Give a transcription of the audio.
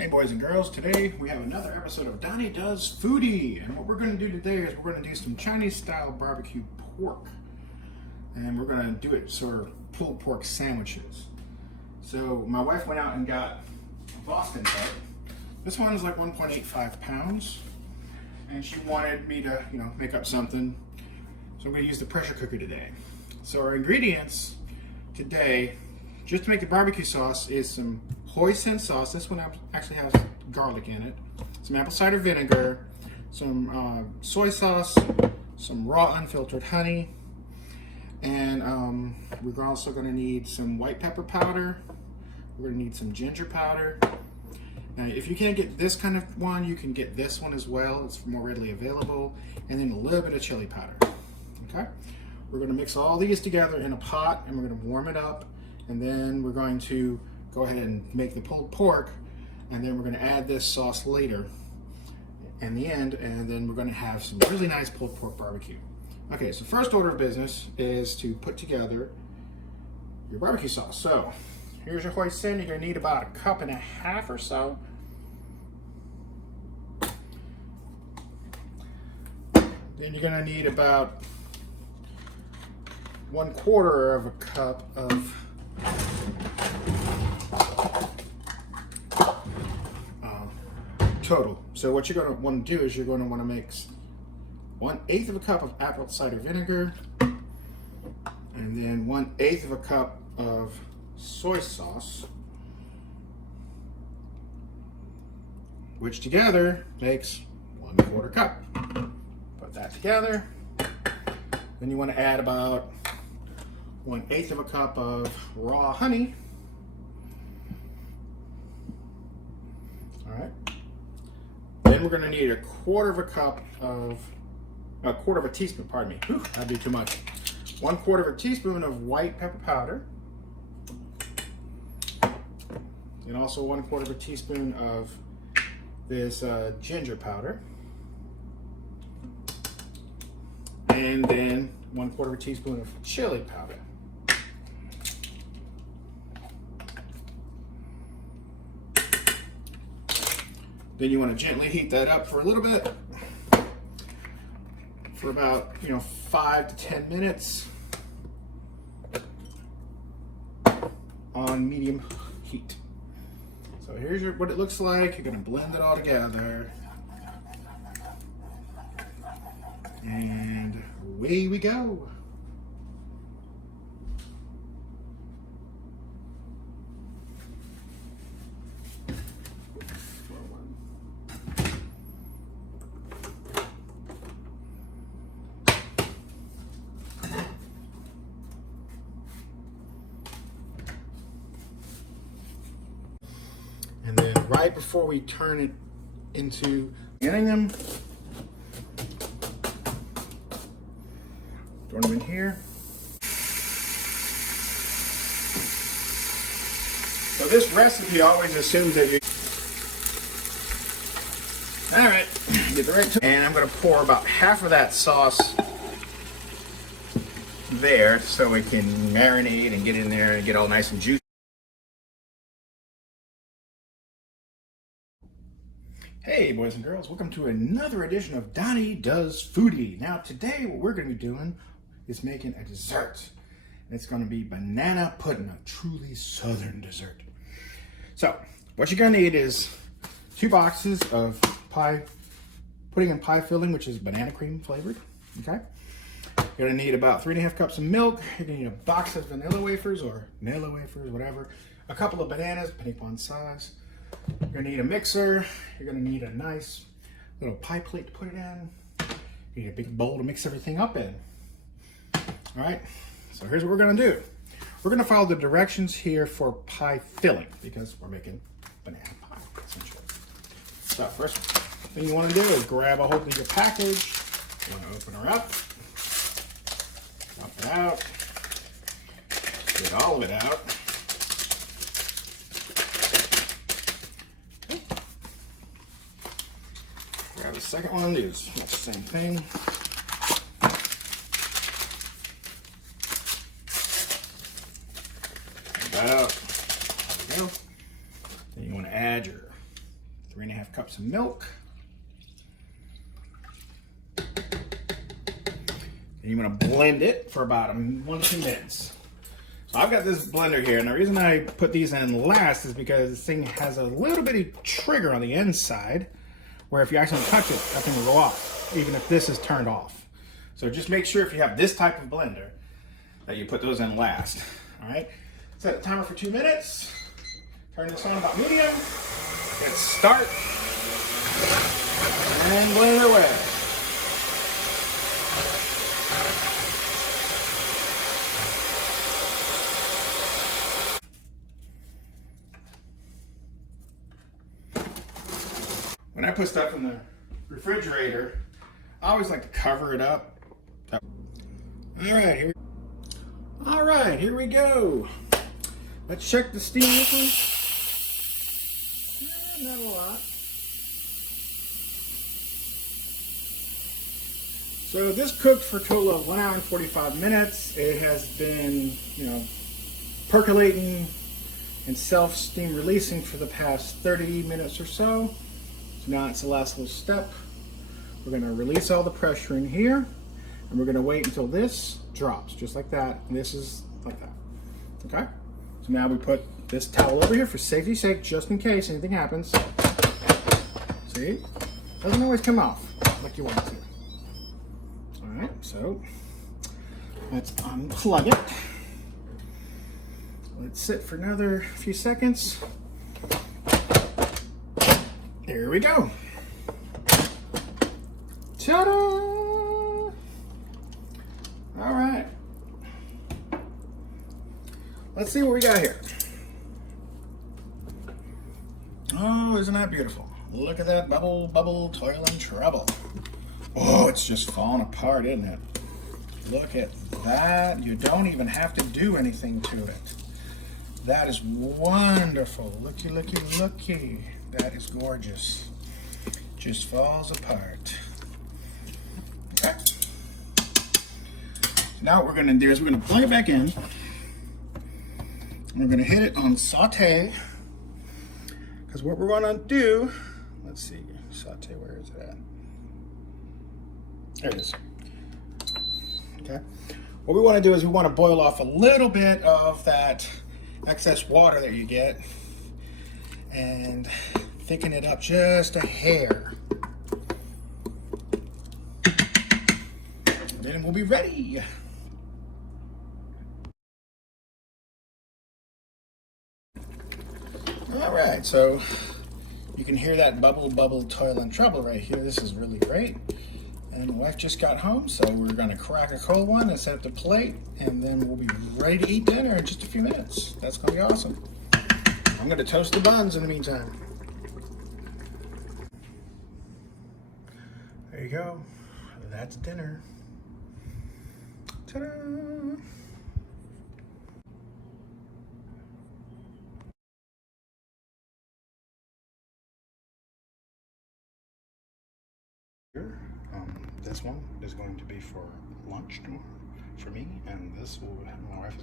Hey boys and girls, today we have another episode of Donnie Does Foodie, and what we're going to do today is we're going to do some Chinese style barbecue pork, and we're going to do it sort of pulled pork sandwiches. So my wife went out and got a Boston cut. This one is like 1.85 pounds, and she wanted me to, make up something, so I'm going to use the pressure cooker today. So our ingredients today, just to make the barbecue sauce, is some Hoisin Sauce. This one actually has garlic in it. Some apple cider vinegar, some soy sauce, some raw unfiltered honey, and we're also going to need some white pepper powder. We're going to need some ginger powder. Now, if you can't get this kind of one, you can get this one as well. It's more readily available. And then a little bit of chili powder. Okay? We're going to mix all these together in a pot, and we're going to warm it up. And then we're going to go ahead and make the pulled pork, and then we're going to add this sauce later in the end, and then we're going to have some really nice pulled pork barbecue. Okay, so first order of business is to put together your barbecue sauce. So here's your hoisin. You're going to need about 1.5 cups or so. Then you're going to need about 1/4 cup of total. So what you're going to want to do is you're going to want to mix 1/8 cup of apple cider vinegar, and then 1/8 cup of soy sauce, which together makes 1/4 cup. Put that together. Then you want to add about 1/8 cup of raw honey. All right. Then we're going to need 1/4 teaspoon, pardon me. Whew, that'd be too much. 1/4 teaspoon of white pepper powder. And also 1/4 teaspoon of this ginger powder. And then 1/4 teaspoon of chili powder. Then you want to gently heat that up for a little bit, for about 5 to 10 minutes on medium heat. So here's what it looks like. You're going to blend it all together, and away we go. And then right before we turn it into getting them, throw them in here. So this recipe always assumes that you... All right, get the right... And I'm going to pour about half of that sauce there so it can marinate and get in there and get all nice and juicy. Hey boys and girls, welcome to another edition of Donnie Does Foodie. Now today what we're going to be doing is making a dessert. And it's going to be banana pudding, a truly southern dessert. So what you're going to need is 2 boxes of pudding and pie filling, which is banana cream flavored. Okay. You're going to need about 3.5 cups of milk. You're going to need a box of vanilla wafers or Nilla wafers, whatever. A couple of bananas, depending upon size. You're going to need a mixer. You're going to need a nice little pie plate to put it in. You need a big bowl to mix everything up in. All right, so here's what we're going to do. We're going to follow the directions here for pie filling because we're making banana pie, essentially. So first thing you want to do is grab a hold of your package. You want to open her up, pop it out, get all of it out. Grab the second one, do the same thing. About, there we go. Then you want to add your some milk. And you're gonna blend it for about 1 to 2 minutes. So I've got this blender here, and the reason I put these in last is because this thing has a little bitty trigger on the inside, where if you accidentally touch it, that thing will go off, even if this is turned off. So just make sure if you have this type of blender that you put those in last. All right, set a timer for 2 minutes. Turn this on about medium. Hit start, and blend it away. When I put stuff in the refrigerator, I always like to cover it up. All right, here we go. Let's check the steam this one. Not a lot. So this cooked for a total of 1 hour and 45 minutes. It has been, percolating and self-steam releasing for the past 30 minutes or so. So now it's the last little step. We're going to release all the pressure in here, and we're going to wait until this drops, just like that. And this is like that. Okay? So now we put this towel over here for safety's sake, just in case anything happens. See? Doesn't always come off like you want it to. All right, so let's unplug it. Let it sit for another few seconds. There we go. Ta-da! All right. Let's see what we got here. Oh, isn't that beautiful? Look at that bubble, bubble, toil and trouble. Oh, it's just falling apart, isn't it? Look at that. You don't even have to do anything to it. That is wonderful. Looky, looky, looky. That is gorgeous. Just falls apart. Okay. Now what we're going to do is we're going to plug it back in. We're going to hit it on saute. Because what we're going to do, let's see, saute, where is it at? There it is. Okay. What we want to do is we want to boil off a little bit of that excess water that you get and thicken it up just a hair. And then we'll be ready. All right, so you can hear that bubble, bubble, toil and trouble right here. This is really great. And my wife just got home, so we're gonna crack a cold one and set up the plate, and then we'll be ready to eat dinner in just a few minutes. That's gonna be awesome. I'm gonna toast the buns in the meantime. There you go. That's dinner. Ta-da! This one is going to be for lunch tomorrow for me, and this will, my wife is